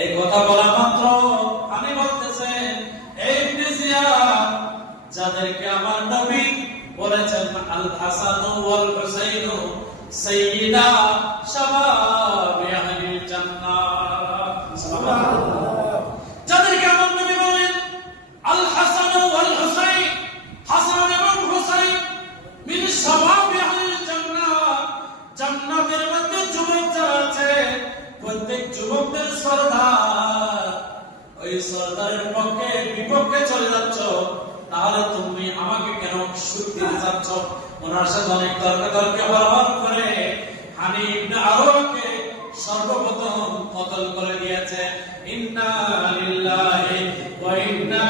এই কথা বলা মাত্র আমি বলতেছেন এই ইবনে জিয়াদ যাদেরকে আমার নবী বলেছেন আল হাসান ওয়াল হুসাইন সাইয়্যিদা শাবাবি আহলিল জান্নাহ। সুবহানাল্লাহ। যাদেরকে আমার নবী বলেন আল হাসান ওয়াল হুসাইন, হাসান এবং হুসাইন মিন শাবাবি আহলিল জান্নাহ, জান্নাতের মধ্যে যুবক যারা আছে প্রত্যেক যুবকদের সরদার। ওই সরদারের পক্ষে বিপক্ষে চলে যাচ্ছ, তাহলে তুমি আমাকে কেন সুখ দিতে চাচ্ছ? ওনার সাথে অনেক তর্কে ব্যবহার করে হানি ইবনে আরওয়াকে সর্বপ্রথম কতল করে দিয়েছে। ইন্না লিল্লাহি ওয়া ইন্না